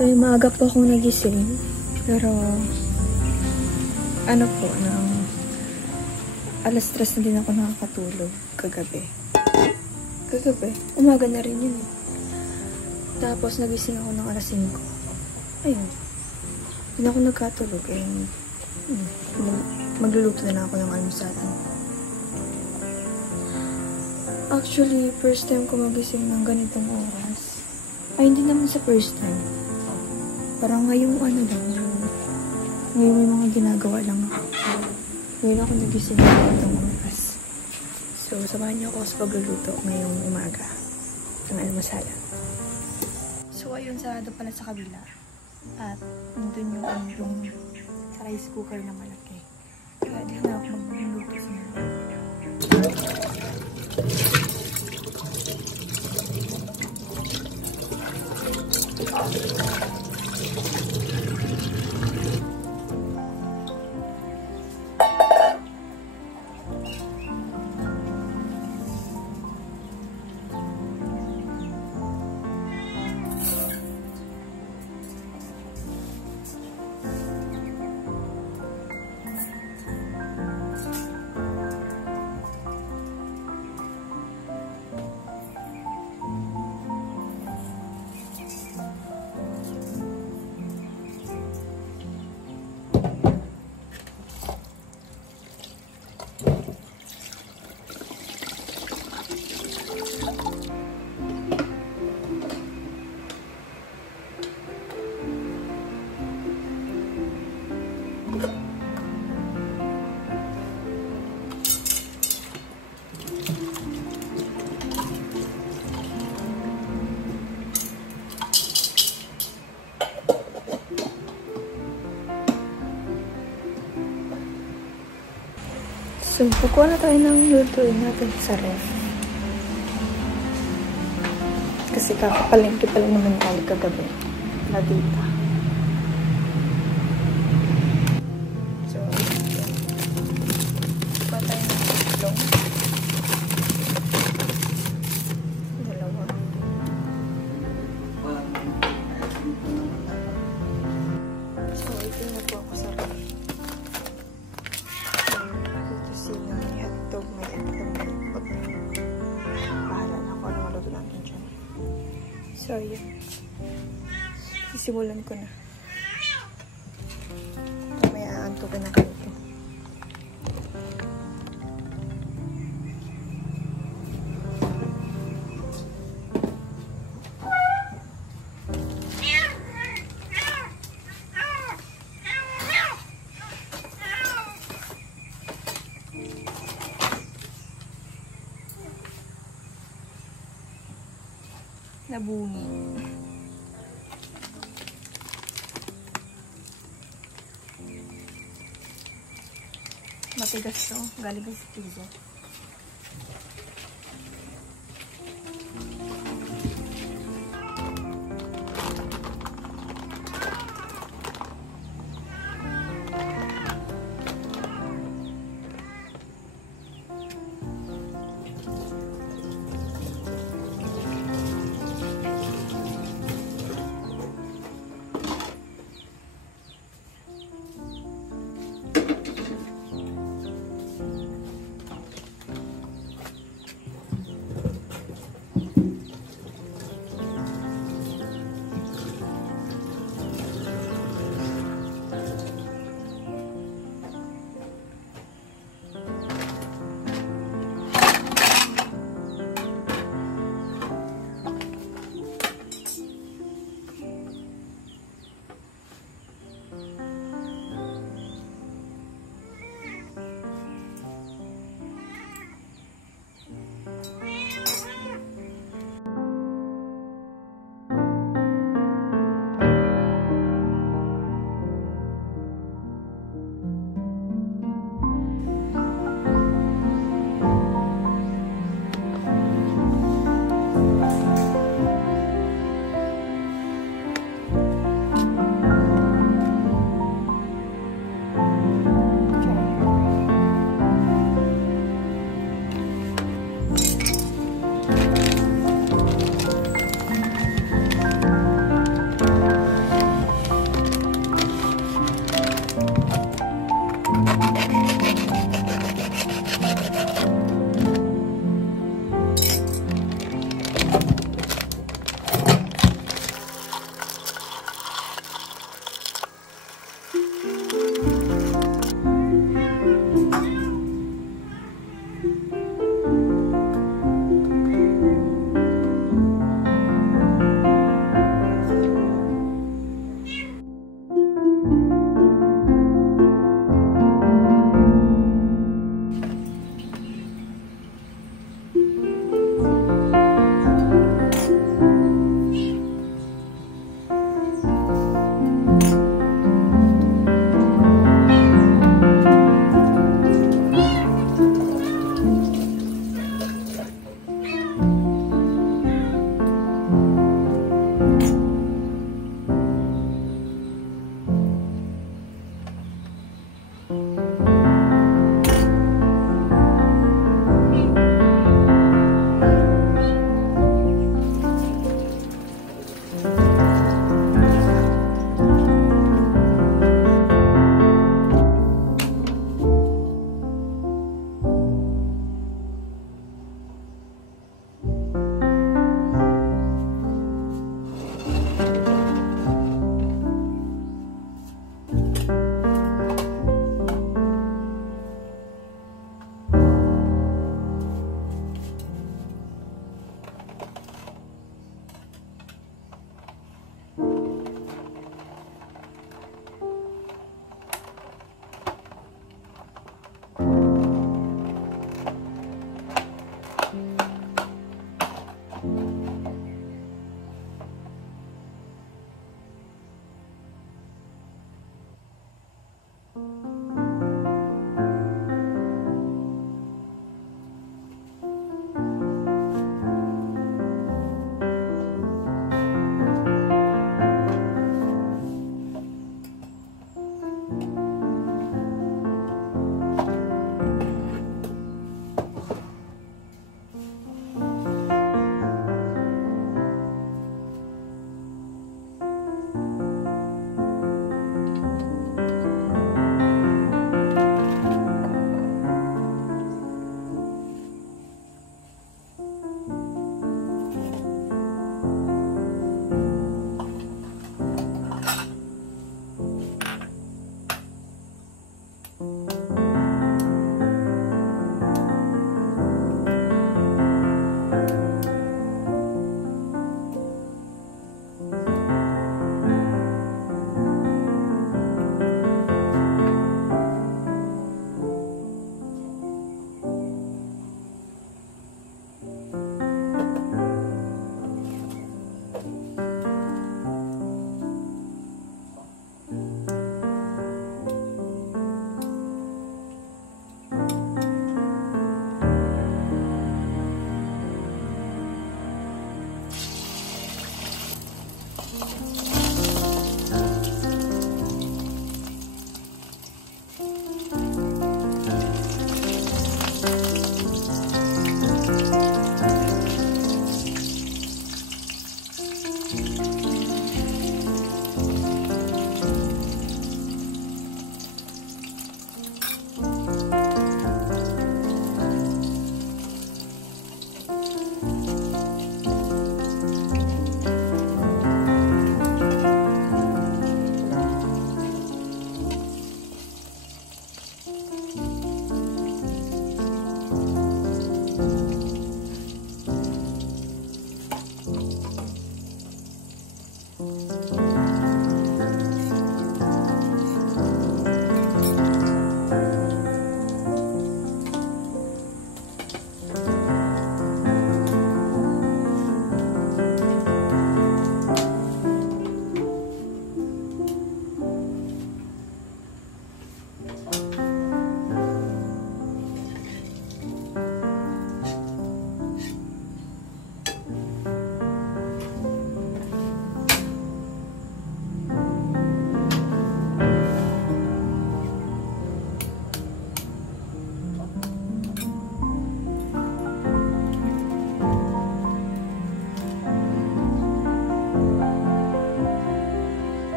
So, yung maaga po akong nagising. Pero, ano po, alas 3 na din ako nakakatulog kagabi. Umaga na rin yun. Tapos, nagising ako ng alas 5. Ayun. Hindi ako nagkatulog. Magluluto na lang ako ng almusalan. Actually, first time ko magising ng ganitong oras. Ay, hindi naman sa first time. Parang ngayong ngayon may mga ginagawa lang ako. Ngayon ako nagising ng ganitong oras. So, samahan niyo ako sa pagluluto ngayong umaga ng almusalan. So, ayun, sarado pala sa kabila. At nandun yung sa rice cooker na malaki. Kaya di na ako magluluto sa mga. So, kukuha na tayo ng lutuin natin sa ref. Kasi kakapalengke pala naman tayo kagabi na dito. So, kukuha tayo ng itlog. Dalawa. So, ito na po ako sa ref. So, yun. Sisimulan ko na. May aantukin na kayo ito. Nabungi. Matigas to. Galing sa piso.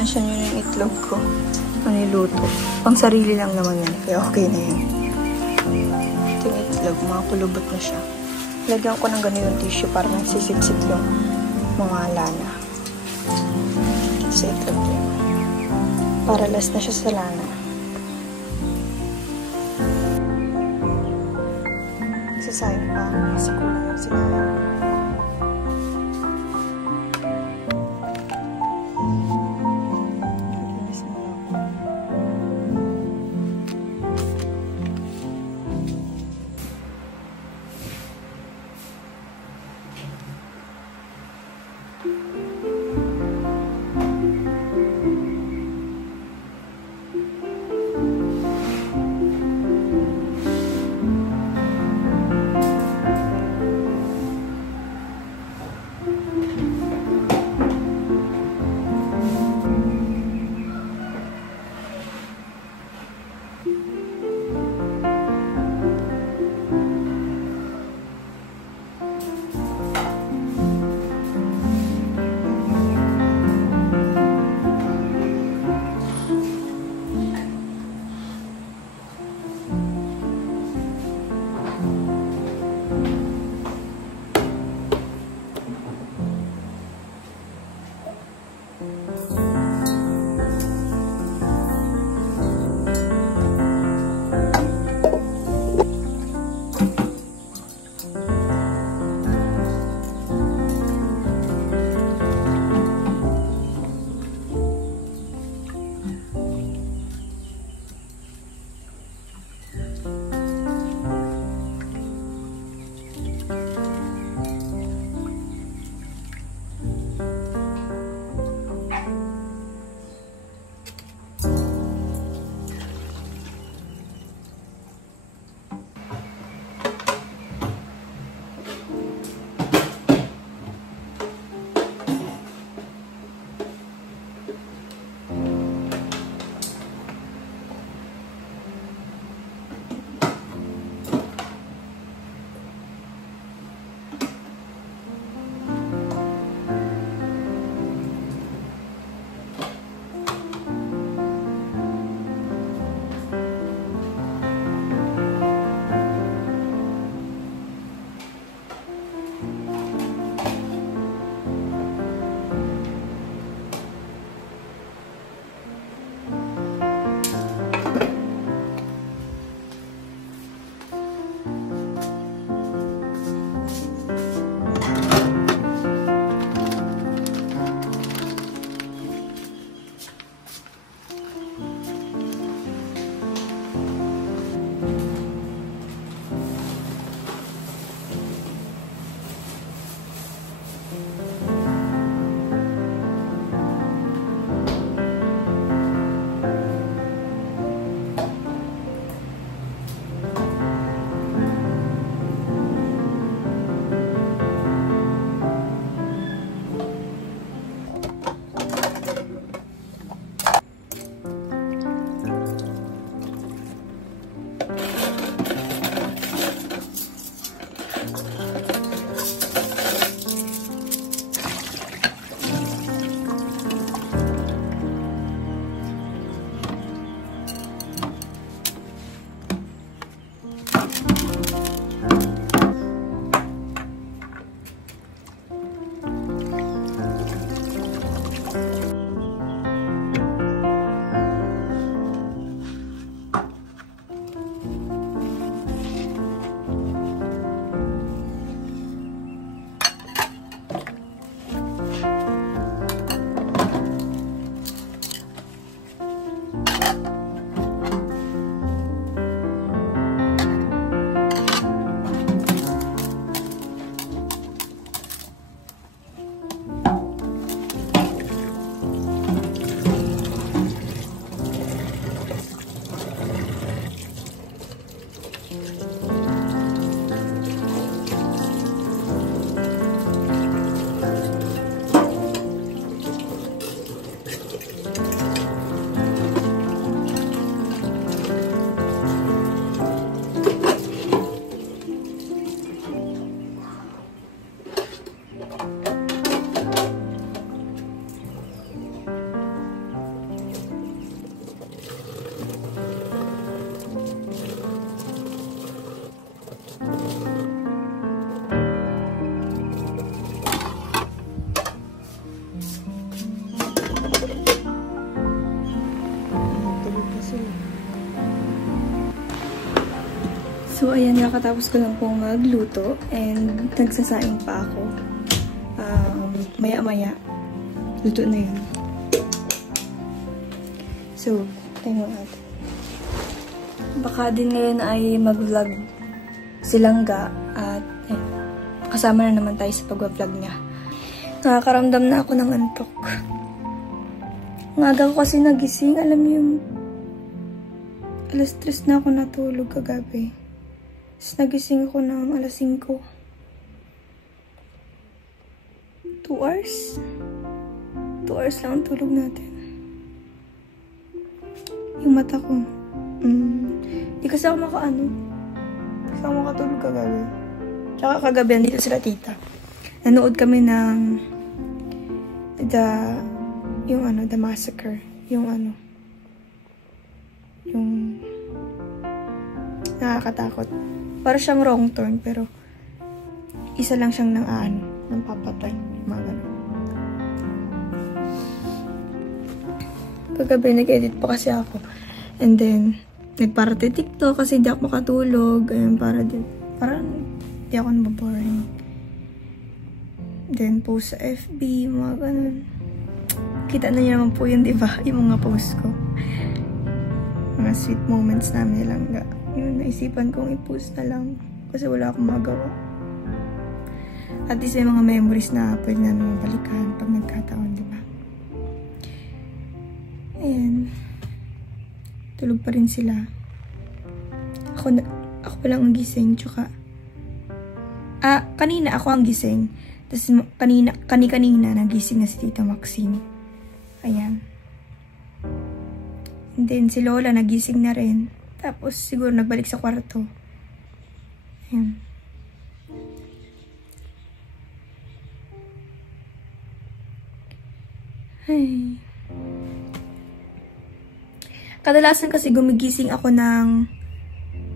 masustansya nyo yung itlog ko. Ano niluto. Pang sarili lang naman yan. Kaya okay na yan. Ito yung itlog. Mga kulubot na siya. Lagyan ko ng ganun yung tissue para nagsisip-sip yung mga lana. Ito sa itlog din. Para last na siya sa lana. Sasayang pa. Kasi kulang lang sila. sila. So, ayan, nakatapos ko lang pong magluto and nagsasaing pa ako. Maya-maya, luto na yun. So, tayo natin. Baka din ngayon ay mag-vlog silangga at kasama na naman tayo sa pag-vlog niya. Nakakaramdam na ako ng antok. Ang aga ko kasi nagising, alam mo yung alas 3 na ako natulog kagabi. Tapos nagising ako ng alas 5. 2 hours? 2 hours lang ang tulog natin. Yung mata ko. Di kasi ako kasi ako makatulog kagabi. Tsaka kagabi, andito sila tita. Nanood kami ng The Massacre. Yung nakakatakot. Para siyang wrong turn, pero isa lang siyang nang papatay. Mga ganun. Kagabi, nag-edit pa kasi ako. And then, nagparate TikTok kasi hindi ako makatulog. Ayun, parang hindi ako nababoring. Then, post sa FB, mga ganun. Kita na niyo naman po yun, diba? Yung mga post ko. Mga sweet moments namin lang. Yun, naisipan kong i-post na lang. Kasi wala akong magawa. At least may mga memories na pwede na naman balikan pag nagkataon, diba? Ayan. Tulog pa rin sila. Ako pa lang ang gising, tsaka kanina ako ang gising. Tapos kanina nagising na si Tita Maxine. Ayan. And then si Lola nagising na rin. Tapos siguro nagbalik sa kwarto. Ayan. Ay. Kadalasan kasi gumigising ako ng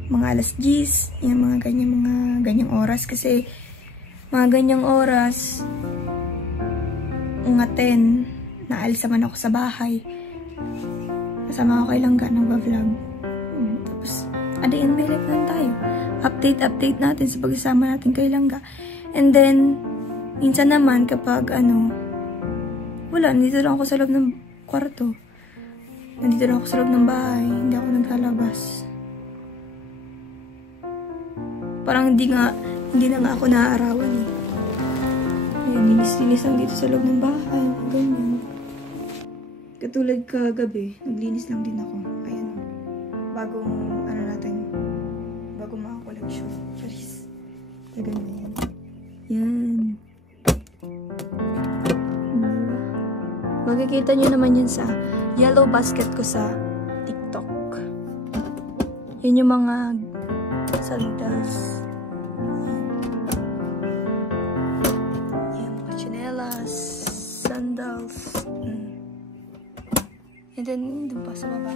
mga alas 10, yung mga ganyang oras kasi mga ganyang oras mga 10 naalis naman ako sa bahay. Kasama ko kay Langga nagba-vlog. Tapos adi and may life lang tayo. Update natin sa pagsasama natin kay Langga. And then minsan naman kapag wala, nandito lang ako sa loob ng kwarto. Nandito lang ako sa loob ng bahay. Hindi ako naglalabas. Parang hindi na nga ako naaarawan eh. Ayan, linis-linis lang dito sa loob ng bahay. Ganyan. Katulad kagabi, naglinis lang din ako. Ayan. Bagong mga collection. Charis. Ganyan. Yan. Makikita nyo naman yun sa yellow basket ko sa TikTok. Yun yung mga sandals. Yan, mga chinelas, sandals. And then, dun pa sa baba.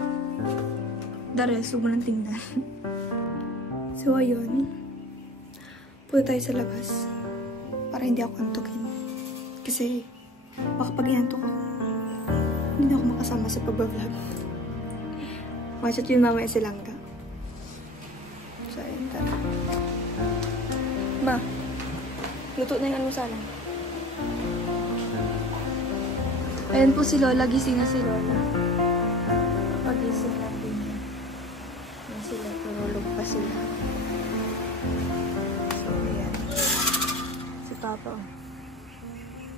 The rest, huwag mo nang tingnan. So, ayun. Punta tayo sa labas. Para hindi ako antukin. Kasi, baka pag iantok ako, hindi na ako makasama sa pag-vlog. Watch yun mamaya si Langga. So, ayun, tara. Ma, luto na yung almusalan. Ayan po si Lola, gising na si Lola. Pagising natin. Ayan sila, tulog pa sila. So, ayan. Si Papa.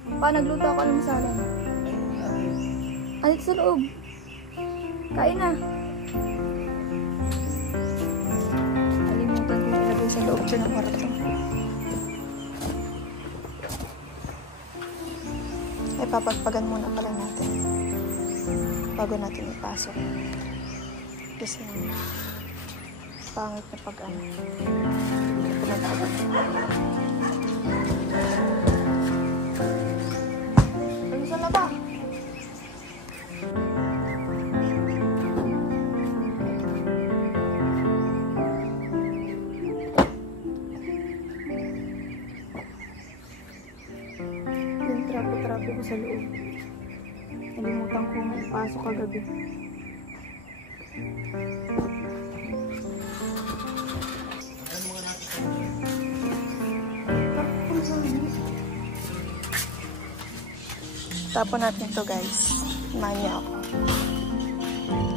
Nagluto ako almusalan. Alit sa loob. Kain na. Kalimutan ko ilagay sa loob siya ng kwarto. Ay, papagpagan muna pala natin. Bago natin ipasok. Kasi pangit na pag-ano. Hindi ko nagagawin. Saan na ba? Yung trapo-trapo ko sa loob. Nalimutan ko pasok kagabi. Tapon natin to guys. Manya ako.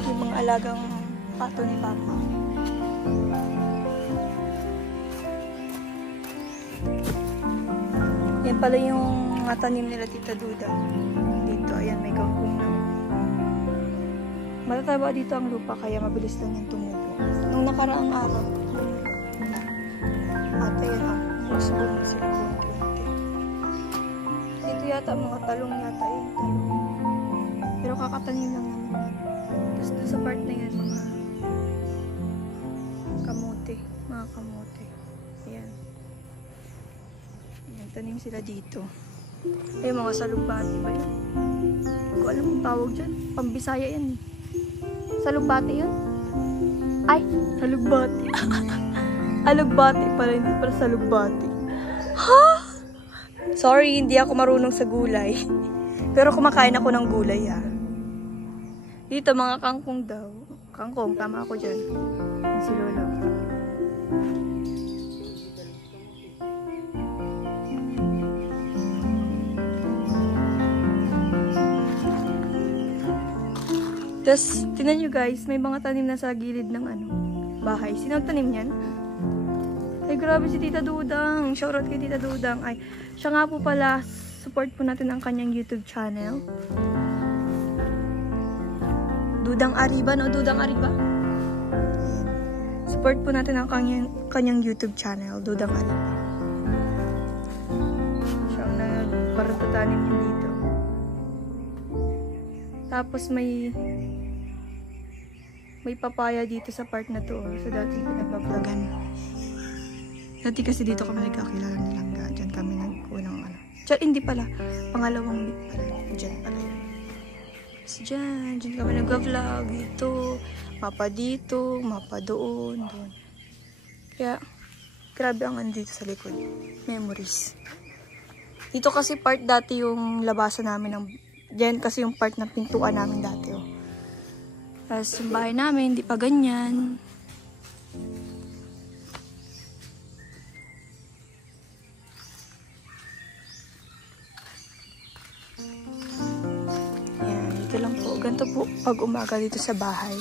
Yung mga alagang pato ni Papa. Yan pala yung tanim nila Tita Duda. Dito, ayan, may kangkong na. Matataba dito ang lupa, kaya mabilis lang yung tumubo. Nung nakaraang araw, at ayan, mas bunga sila konti. Dito yata, mga talong yata yun. Pero kakatanim lang naman. Tapos sa part na yan, mga kamote. Mga kamote. Ayan. Ayan, tanim sila dito. Ay, mga salugbati ba yun? Hindi ko alam ang tawag dyan. Pambisaya yan eh. Salugbati yun? Ay, salugbati. Alugbati pala, hindi pala salugbati. Ha? Sorry, hindi ako marunong sa gulay. Pero kumakain ako ng gulay ha. Dito mga kangkong daw. Kangkong, tama ako dyan. Si Lola. Tapos, tinan nyo guys, may mga tanim na sa gilid ng bahay. Sino tanim yan? Ay, grabe si Tita Dudang. Shoutout kay Tita Dudang. Ay, siya nga po pala, support po natin ang kanyang YouTube channel. Dudang Ariba, no? Dudang Ariba? Support po natin ang kanyang YouTube channel, Dudang Ariba. Siya ang nagparatanim niya dito. Tapos may papaya dito sa part na to. So dati pinagbabagan. Dati kasi dito kami nagkakilala ni Langga. Diyan kami nagkunang Diyan, hindi pala. Pangalawang meet pala. Diyan pala yun. So diyan kami nag-vlog. Dito. Mapa dito. Mapa doon. Doon. Kaya, grabe ang andito sa likod. Memories. Dito kasi part dati yung labasan namin ng diyan kasi yung part ng pintuan namin dati. Oh. Tapos yung bahay namin, hindi pa ganyan. Yan, dito lang po. Ganito po pag umaga dito sa bahay.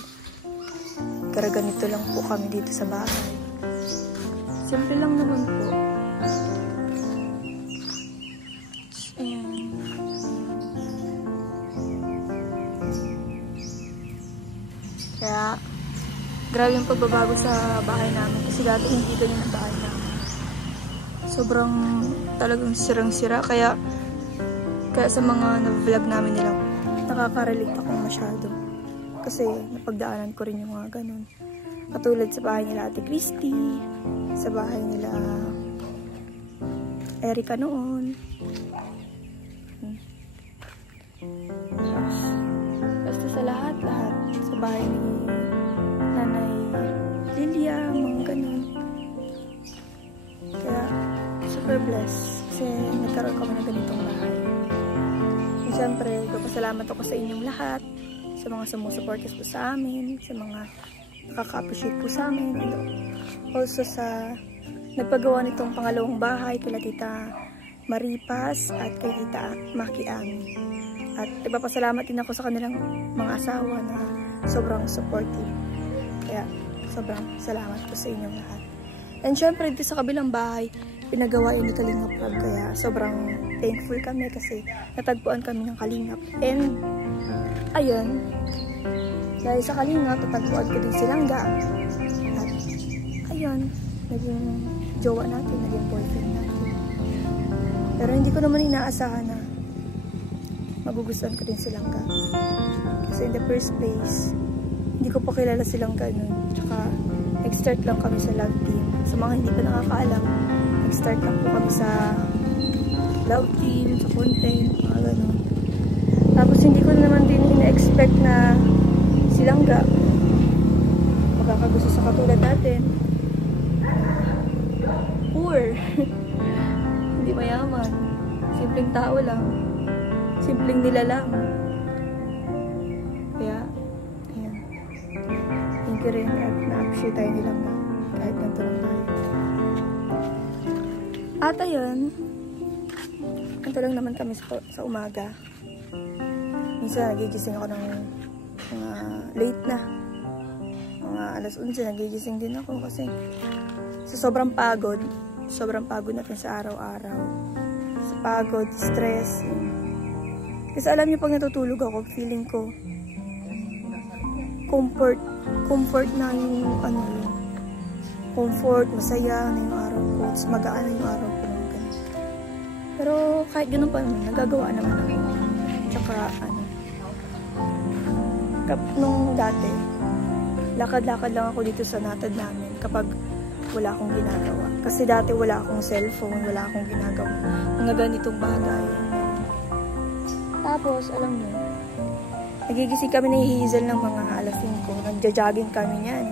Kaya ganito lang po kami dito sa bahay. Simple lang naman po. Kaya, grabe yung pagbabago sa bahay namin. Kasi dati hindi ganyan ang bahay namin. Sobrang talagang sirang-sira. Kaya sa mga na-vlog namin nila, nakaka-relate ako masyado. Kasi napagdaanan ko rin yung mga ganun. Katulad sa bahay nila Ate Christy, sa bahay nila Erica noon. Basta sa lahat-lahat. Sa bahay ni Nanay Lilia, mga ganun. Kaya, super blessed. Kasi nagkaroon kami ng ganitong bahay. And syempre, papasalamat ako sa inyong lahat. Sa mga sumusuportis po sa amin. Sa mga nakaka-appreciate po sa amin. And also sa nagpagawa nitong pangalawang bahay kila Tita Maripas at kay Tita Maki Ami. At nagpapasalamat din ako sa kanilang mga asawa na sobrang supportive. Kaya sobrang salamat po sa inyong lahat. And syempre dito sa kabilang bahay, pinagawa yun ni Kalingap Rob. Kaya sobrang thankful kami kasi natagpuan kami ng Kalingap. And ayun, dahil sa Kalingap, natagpuan ko din si Langga. At ayun, naging jowa natin, naging boyfriend natin. Pero hindi ko naman inaasahan na magugustuhan ko din si Langga. Kasi in the first place, hindi ko pa kilala si Langga nun. Tsaka, nag-start lang kami sa love team. Sa mga hindi pa nakakaalam, nag-start lang po kami sa love team, sa content, mga ganun. Tapos, hindi ko naman din ina-expect na si Langga magkakagusto sa katulad natin. Poor. Hindi mayaman. Simpleng tao lang. Simpleng nila lang. Kaya, ayan. okay rin at na-appreciate tayo nilang na kahit ganito lang tayo. At ayun, ganito lang naman kami sa umaga. Minsan nagigising ako ng mga late na. Mga alas 11 nagigising din ako kasi sa sobrang pagod natin sa araw-araw. Sa pagod, stress. Kasi alam niyo pag natutulog ako, feeling ko comfort na yung comfort, masaya na yung araw ko, tapos magaan na yung araw ko. Pero kahit ganun pa naman, nagagawa naman ako. Tsaka nung dati, lakad-lakad lang ako dito sa natad namin kapag wala akong ginagawa. Kasi dati wala akong cellphone, wala akong ginagawa. Mga ganitong bagay. Tapos, alam niyo, nagigising kami ni Hazel ng mga alas 5. Nagja-jogging kami niyan,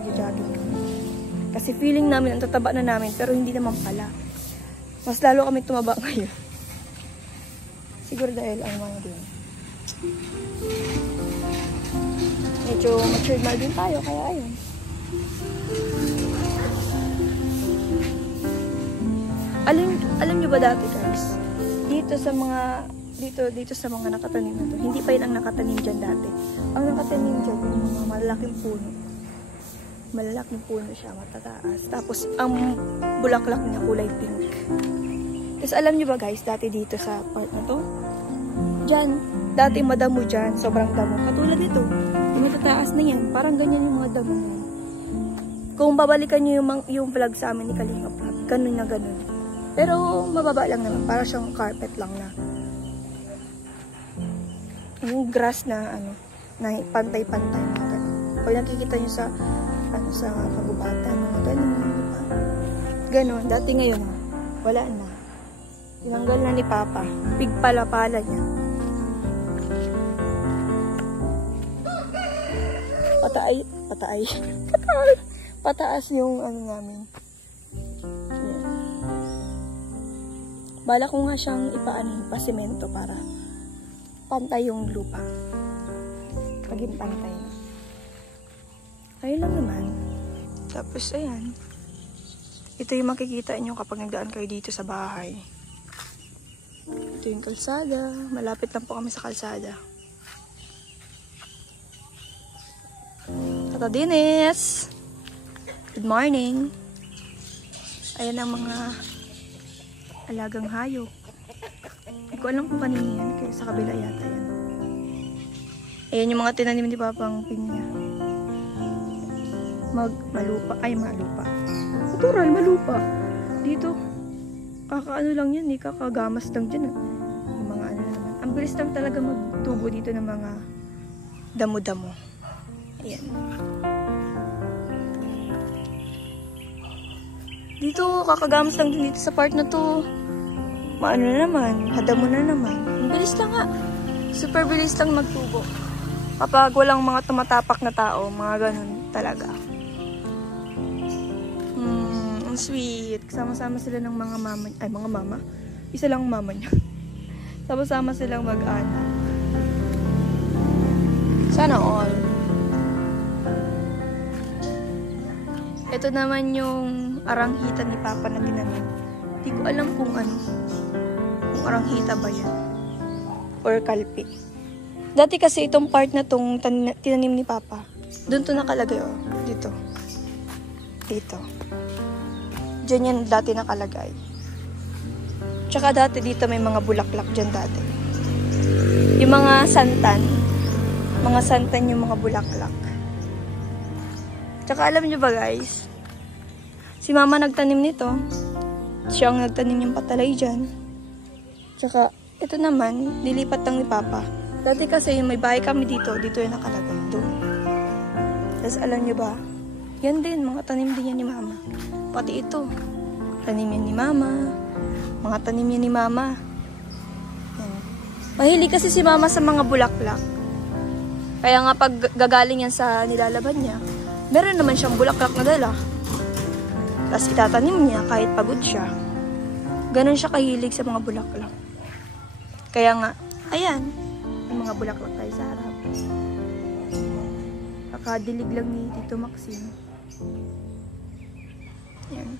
Kasi feeling namin, ang tataba na namin, pero hindi naman pala. Mas lalo kami tumaba ngayon. Siguro dahil din. Medyo matured na din tayo, kaya ayun. Alam niyo ba dati guys, dito sa mga nakatanim na to, hindi pa yun ang nakatanim dyan dati. Ang nakatanim dyan, yung mga malalaking puno. Malalaking puno siya, matataas. Tapos, ang bulaklak niya kulay pink. Tapos, alam niyo ba guys, dati dito sa part na to, dyan, dati madamo dyan, sobrang damo. Katulad nito, yung matataas na yan, parang ganyan yung mga damo niya. Kung babalikan niyo yung vlog sa amin ni Kalinga Vlog, ganun na ganun. Pero, mababa lang naman, para siyang carpet lang na. Yung grass na na pantay-pantay na ganun. Pag nakikita niyo sa kagubatan, mga ganun, diba? Ganun, dati ngayon wala na. Tinanggal na ni Papa. Pigpala-pala niya. Pataas yung namin. Yan. Bala ko nga siyang pasemento para pantay yung lupa. Maging pantay na. Ayun lang naman. Tapos, ayan. Ito yung makikita nyo kapag nagdaan kayo dito sa bahay. Ito yung kalsada. Malapit lang po kami sa kalsada. Tata Dinis! Good morning! Ayan ang mga alagang hayop. Hindi ko alam kung kanina yan. Kaya sa kabila yata yan. Ayan yung mga tinanim ni Papang pinya. Malupa. Natural, malupa. Dito, kakaano lang yan. Kakagamas lang dyan. Yung mga naman. Ang bilis lang talaga magtubo dito ng mga damo-damo. Ayan. Dito, kakagamas lang din dito sa part na to. Maano na naman, hadamo na naman. Ang bilis lang nga. Super bilis lang magtubo. Kapag walang mga tumatapak na tao, mga ganun talaga. Ang sweet. Sama-sama sila ng mga mama. Ay, mga mama. Isa lang mama niya. Sama-sama silang mag-anak. Sana all. Ito naman yung aranghita ni Papa na tinanim. Hindi ko alam kung kung aranghita ba yan. Or kalpi. Dati kasi itong part na tong tinanim ni Papa, doon to nakalagay, dito. Dito. Diyan yan dati nakalagay. Tsaka dati dito may mga bulaklak dyan dati. Yung mga santan. Mga santan yung mga bulaklak. Tsaka alam nyo ba guys, si Mama nagtanim nito. Siya ang nagtanim yung patalay dyan. Tsaka ito naman, nilipat lang ni Papa. Dati kasi yung may bahay kami dito yung nakalagay doon. Tapos alam nyo ba, yan din, mga tanim din yan ni Mama. Pati ito, tanim yan ni Mama. Mga tanim yan ni Mama. Yan. Mahilig kasi si Mama sa mga bulaklak. Kaya nga pag gagaling yan sa nilalaban niya, meron naman siyang bulaklak na dala. Tapos itatanim niya kahit pagod siya. Ganon siya kahilig sa mga bulaklak. Kaya nga, ayan, yung mga bulaklak tayo sa harap. Kakadilig lang ni Tito Maxine. Yan.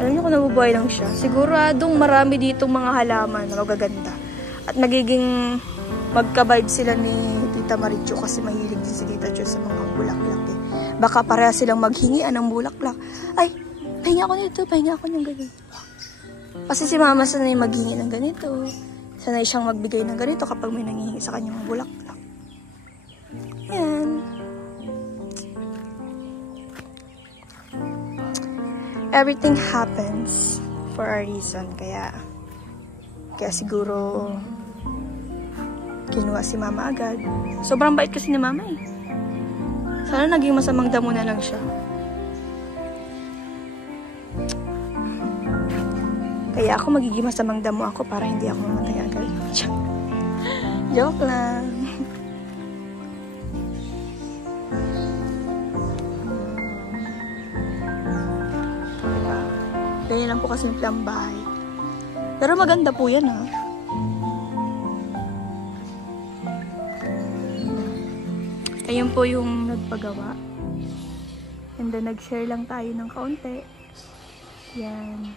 Alam niyo kung nabubuhay lang siya, siguradong marami ditong mga halaman na magaganda. At magiging magka-vibe sila ni Tita Marichu kasi mahilig din si Tita Chu sa mga bulaklak eh. Baka pareha silang maghingian ng bulaklak. Ay, pahinga ako nito, pahinga ako ng ganito. Kasi si Mama sanay maghingi ng ganito. Sanay siyang magbigay ng ganito kapag may nangihingi sa kanya mga bulaklak. Ayan. Everything happens for a reason. Kaya siguro kinuha si Mama agad. Sobrang bait kasi ni Mama eh. Sana naging masamang damo na lang siya. Kaya ako magiging masamang damo ako para hindi ako mamatay agad. Joke lang. Ganyan lang po kasi yung bahay. Pero maganda po yan ha. Ayun po yung nagpagawa. And then nag-share lang tayo ng kaunti. Yan.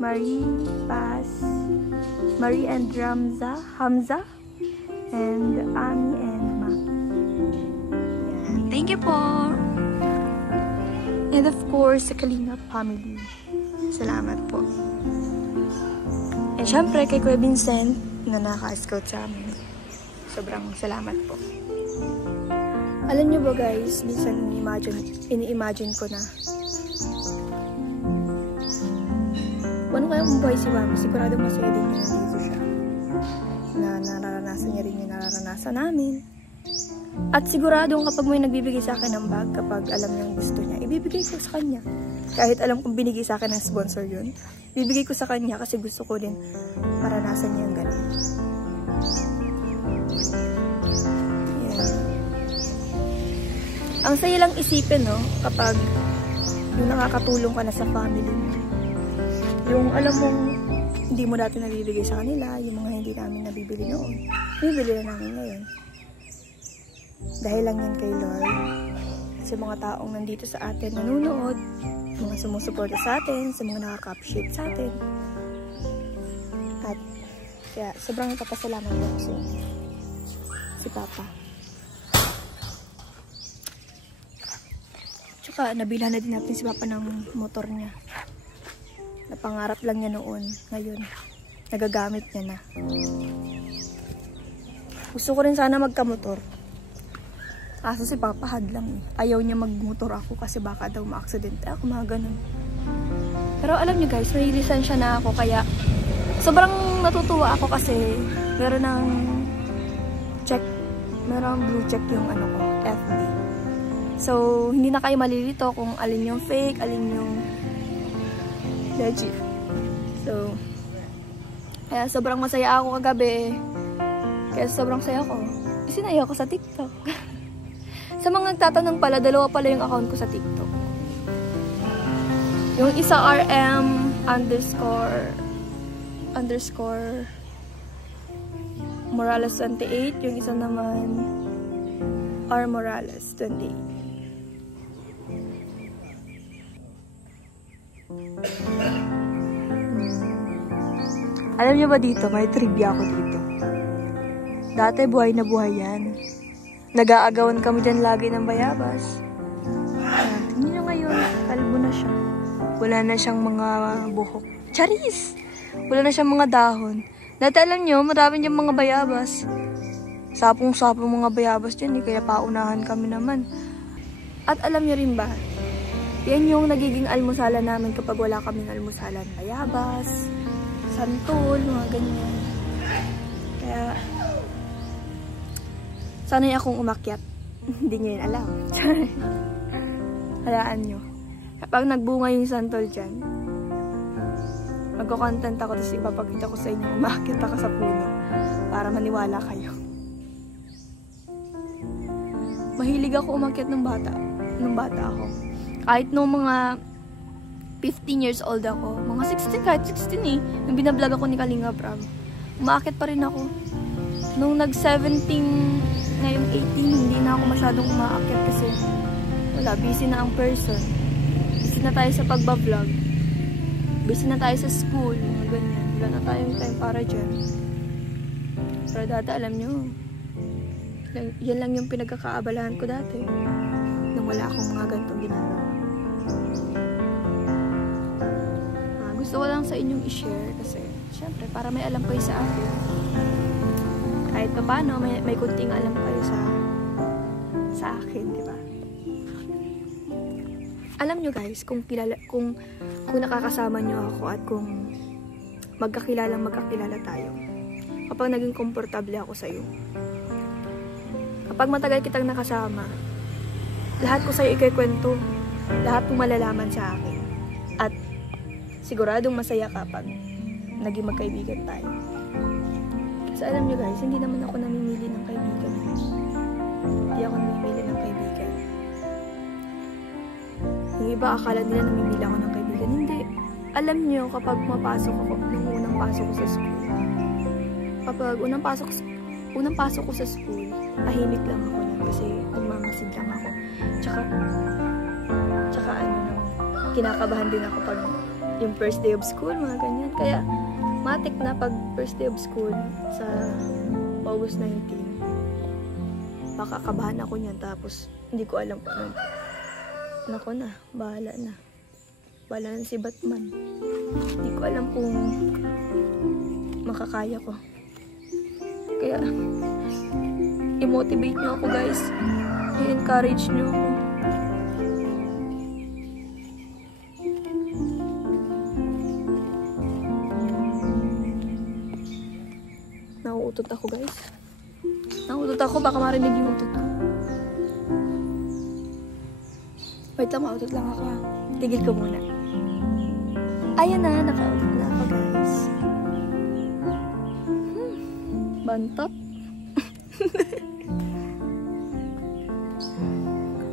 Marie, Paz, Marie and Hamza, and Ami and Ma. Yan. Thank you po! And of course, sa Kalingap family. Salamat po. And syempre, kay Kuya Vincent na naka-scout sa amin. Sobrang salamat po. Alam niyo ba guys, minsan ini-imagine ko na ano kaya kung buhay si Mama, sigurado masaya din niya nandito siya. Na nararanasan niya rin yung nararanasan namin. At sigurado kapag may nagbibigay sa akin ng bag, kapag alam niyang gusto niya, ibibigay ko sa kanya. Kahit alam kong binigay sa akin ng sponsor yun, ibibigay ko sa kanya kasi gusto ko din maranasan niya yung ganun. Yeah. Ang saya lang isipin, no, kapag yung nakakatulong ka na sa family mo. Yung alam mong hindi mo dati nabibigay sa kanila, yung mga hindi namin nabibili noon, bibili na namin ngayon. Dahil lang yan kay Lord. Sa mga taong nandito sa atin nanonood, mga sumusuporta sa atin, sa mga nakaka-appreciate sa atin. At kaya sobrang napapasalamat ko si Papa. Tsaka nabilhan na din natin si Papa ng motor niya. Napangarap lang niya noon, ngayon nagagamit niya na. Gusto ko rin sana magkamotor. Kaso si Papa hadlang eh. Ayaw niya magmotor ako kasi baka daw ma-aksidente ako, mga ganun. Pero alam niyo guys, may lisensya na ako kaya sobrang natutuwa ako kasi meron ng check, meron blue check yung ano ko, FB. So, hindi na kayo malilito kung alin yung fake, alin yung legit. So, kaya sobrang masaya ako kagabi. Kaya sobrang saya ko. Sinaya ko sa TikTok. Sa mga nagtatanong pala, dalawa pala yung account ko sa TikTok. Yung isa RM underscore Morales 28. Yung isa naman R Morales 28. Alam niyo ba dito, may trivia ako dito. Dati buhay na buhay yan. Nag-aagawan kami dyan lagi ng bayabas. Tingnan nyo ngayon, kalbo na siya. Wala na siyang mga buhok. Charis! Wala na siyang mga dahon. Dati alam nyo, marami dyan mga bayabas. Sapong-sapong mga bayabas dyan, kaya paunahan kami naman. At alam nyo rin ba, yan yung nagiging almusalan namin kapag wala kaming almusalan. Bayabas, santol, mga ganyan. Kaya, sanay akong umakyat. Hindi nyo yun alam. Halaan nyo. Kapag nagbunga yung santol dyan, magko-content ako tapos ipapakita ko sa inyo umakyat ako sa puno para maniwala kayo. Mahilig ako umakyat nung bata ako. Kahit nung mga 15 years old ako, mga 16, kahit 16 eh, nung binablog ako ni Kalinga Prab, umakyat pa rin ako. Nung nag-17, ngayong 18, hindi na ako masyadong umaakyat kasi wala, busy na ang person. Busy na tayo sa pagbablog. Busy na tayo sa school, mga ganyan. Wala na tayong time para dyan. Pero dati, alam nyo, yan lang yung pinagkakaabalahan ko dati. Nung wala akong mga ganitong ginagawa. Gusto ko lang sa inyong i-share kasi, syempre, para may alam kayo sa akin. Kahit pa paano, may kunting alam kayo sa akin, di ba? Alam nyo guys, kung nakakasama nyo ako at kung magkakilala tayo, kapag naging komportable ako sa'yo, kapag matagal kitang nakasama, lahat ko sa'yo ikikwento, lahat mo malalaman sa akin, at siguradong masaya ka pag naging magkaibigan tayo. Kasi alam nyo guys, hindi naman ako namimili ng kaibigan. Hindi ako namimili ng kaibigan. Yung iba akala nila namimili ako ng kaibigan. Hindi. Alam nyo, kapag mapasok ako, nung unang pasok ko sa school, kapag unang pasok ko sa school, tahimik lang ako yan kasi nagmamasid lang ako. Tsaka kinakabahan din ako pag yung first day of school, mga ganyan. Kaya, matik na pag first day of school sa August 19, baka kabahan ako niyan tapos hindi ko alam kung ano. Nako na, bahala na si Batman. Hindi ko alam kung makakaya ko. Kaya i-motivate nyo ako guys, i-encourage nyo ako. Nauutot ako guys. Nauutot ako, baka marinig yung utot ko. Wait lang, mautot lang ako ha. Tigil ko muna. Ayan na, nakautot na ako guys. Bantot.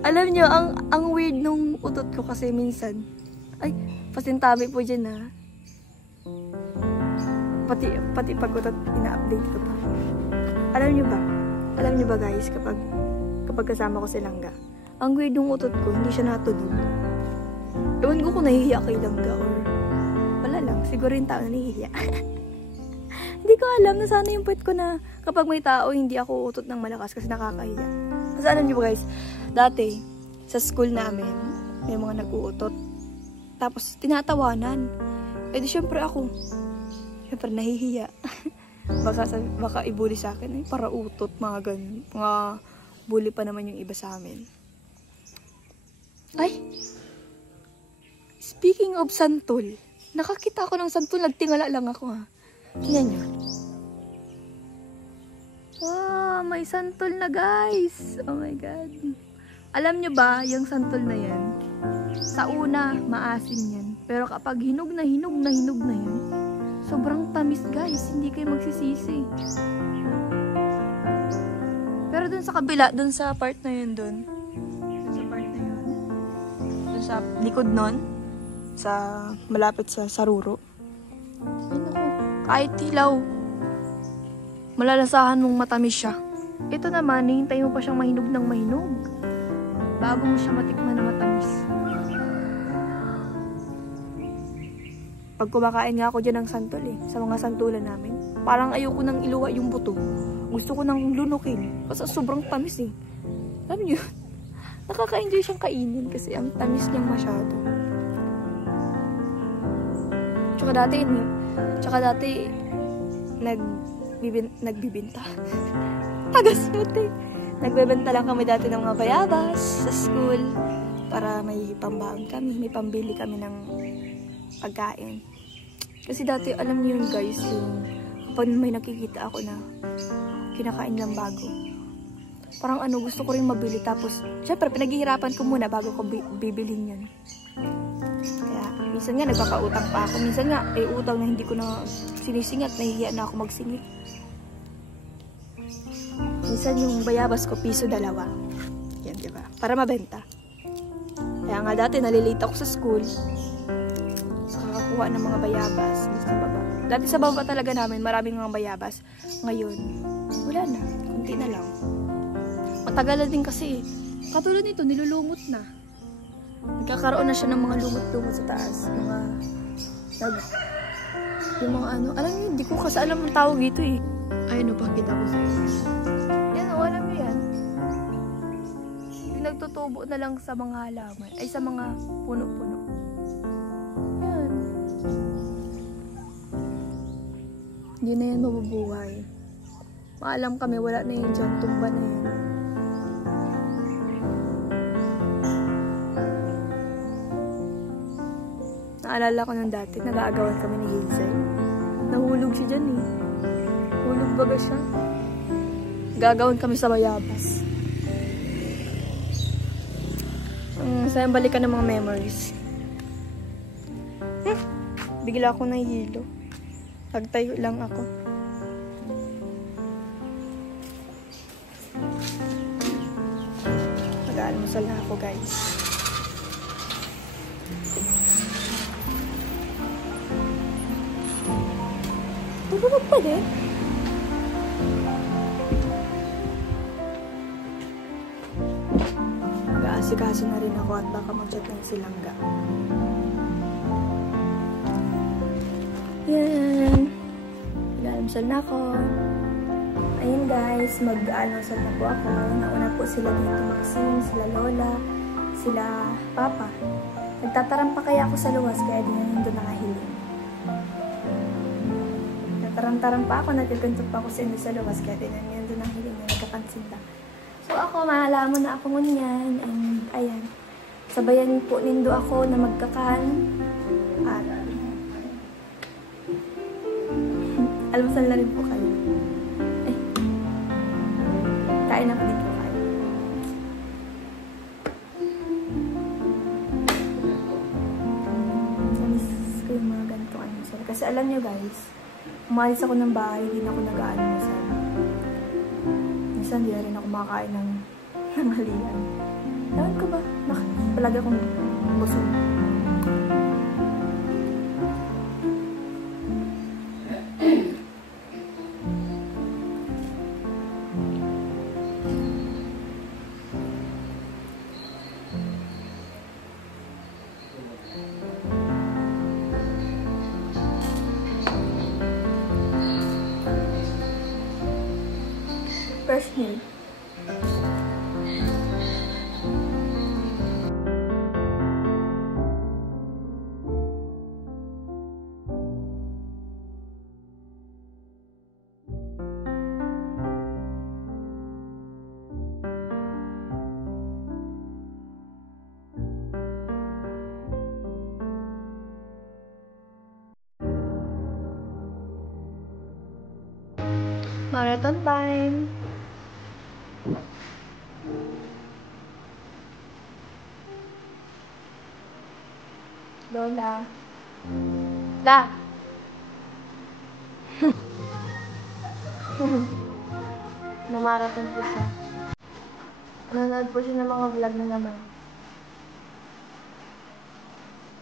Alam nyo, ang weird nung utot ko kasi minsan. Ay, pasintabi po dyan ha. Pati pag-utot, ina-update ko pa. Alam nyo ba guys, kapag kasama ko si Langga, ang weird ng utot ko, hindi siya natunog. Ewan ko kung nahihiya kay Langga or wala lang, siguro yung tao na nahihiya. Hindi ko alam, nasana yung puwet ko na kapag may tao, hindi ako utot ng malakas kasi nakakahiya. Kasi alam nyo ba guys, dati, sa school namin, may mga nag-uutot. Tapos, tinatawanan. Eh di syempre ako, syempre nahihiya. baka ibuli sa akin, para utot, mga ganun. Mga bully pa naman yung iba sa amin. Ay! Speaking of santol, nakakita ako ng santol, nagtingala lang ako ha. Tingnan nyo. Wow, may santol na guys! Oh my God. Alam nyo ba, yung santol na yan, sa una, maasim yan. Pero kapag hinog na yan, sobrang tamis guys, hindi kayo magsisisi. Pero dun sa kabila, dun sa part na yun dun sa likod nun, sa malapit sa saruro. Ay naku, kahit hilaw, malalasahan mong matamis siya. Ito naman, hihintay mo pa siyang mahinog ng mahinog bago mo siya matikman na matamis. Pag kumakain nga ako dyan ng santol sa mga santulan namin, parang ayoko nang iluwa yung buto. Gusto ko nang lunukin kasi sobrang tamis Alam niyo, nakaka-enjoy siyang kainin kasi ang tamis niyang masyado. Tsaka dati nagbibinta. Tagas-muti. Nagbebenta lang kami dati ng mga bayabas sa school para may pambaon kami, may pambili kami ng pagkain. Kasi dati, alam niyo yun guys, yung kapag may nakikita ako na kinakain lang bago, parang gusto ko rin mabili. Tapos, syempre, pinaghihirapan ko muna bago ko bibilhin yun. Kaya, minsan nga, nagpapautang pa ako. Minsan nga, utang na hindi ko na sinisingit. Nahihiya na ako magsingit. Minsan yung bayabas ko, piso 2. Yan, diba? Para mabenta. Kaya nga dati, nalilate ako sa school. Sa kakakuha ng mga bayabas. Sa baba. Dati sa baba talaga namin, maraming mga bayabas. Ngayon, wala na. Kunti na lang. Matagal na din kasi. Katulad nito, nilulumot na. Nagkakaroon na siya ng mga lumot-lumot sa taas. Yung mga ano. Alam niyo, hindi ko kasi alam ang tawag dito eh. Ayun o, pakita ko sa inyo. Yan o, alam niyo yan. Yung nagtutubo na lang sa mga halaman. Ay, sa mga puno-puno. Yan. Hindi na yan mabubuhay. Maalam kami, wala na yun dyan. Tumba na yan. Naalala ko nung dati, nag-aagawan kami ni Hazel. Nahulog siya dyan eh. Hulog baga siya. Gagawan kami sa bayabas. Sayang balikan ng mga memories. Bigla ako nahihilo. Nagtayo lang ako. Mag-aalmusal na ako, guys. Tulog pa din. Mag-aasikaso na rin ako at baka mag-chat ng silangga. Yan. Mag-aalmusal na ako. Ayun guys, mag-aalmusal na po ako. Nauna po sila dito, Maxine, sila Lola, sila Papa. Nagtatarampa kaya ako sa luwas, kaya di na doon nakahiling. Taram-taram pa ako, nagkagantot pa ako sa inyo sa luwas, kaya din yan doon ang hiling na nagkapansin lang. So ako, maalaman na ako ngunyan, and ayan, sabayan po nindo ako na magkakan, at almusal na rin po kayo. Kain na po din po kayo. Miss ko yung mga ganitong almusal. Kasi alam nyo guys, umalis ako ng bahay, hindi na ako nag-aalmusal. Minsan, hindi na rin ako makakain ng halian. Ewan ko ba? Palagi akong busog. Fresh meal. Marathon time. Lola. Da. Namarathon po siya. Nanonood po siya ng mga vlog na naman.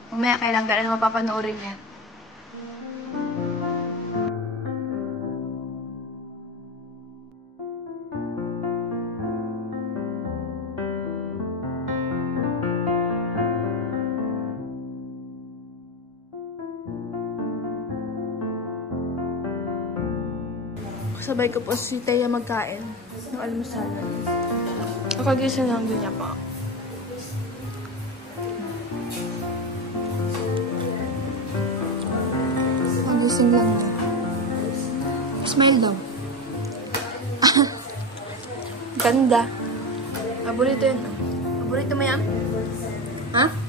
Mamaya kailang na mapapanoorin niya. Sabay ko po si Teya magkain ng almusal. Nakagising lang din niya pa. Nakagising lang niya. Smile daw. Ganda. Paborito yun. Paborito mo yan? Ha?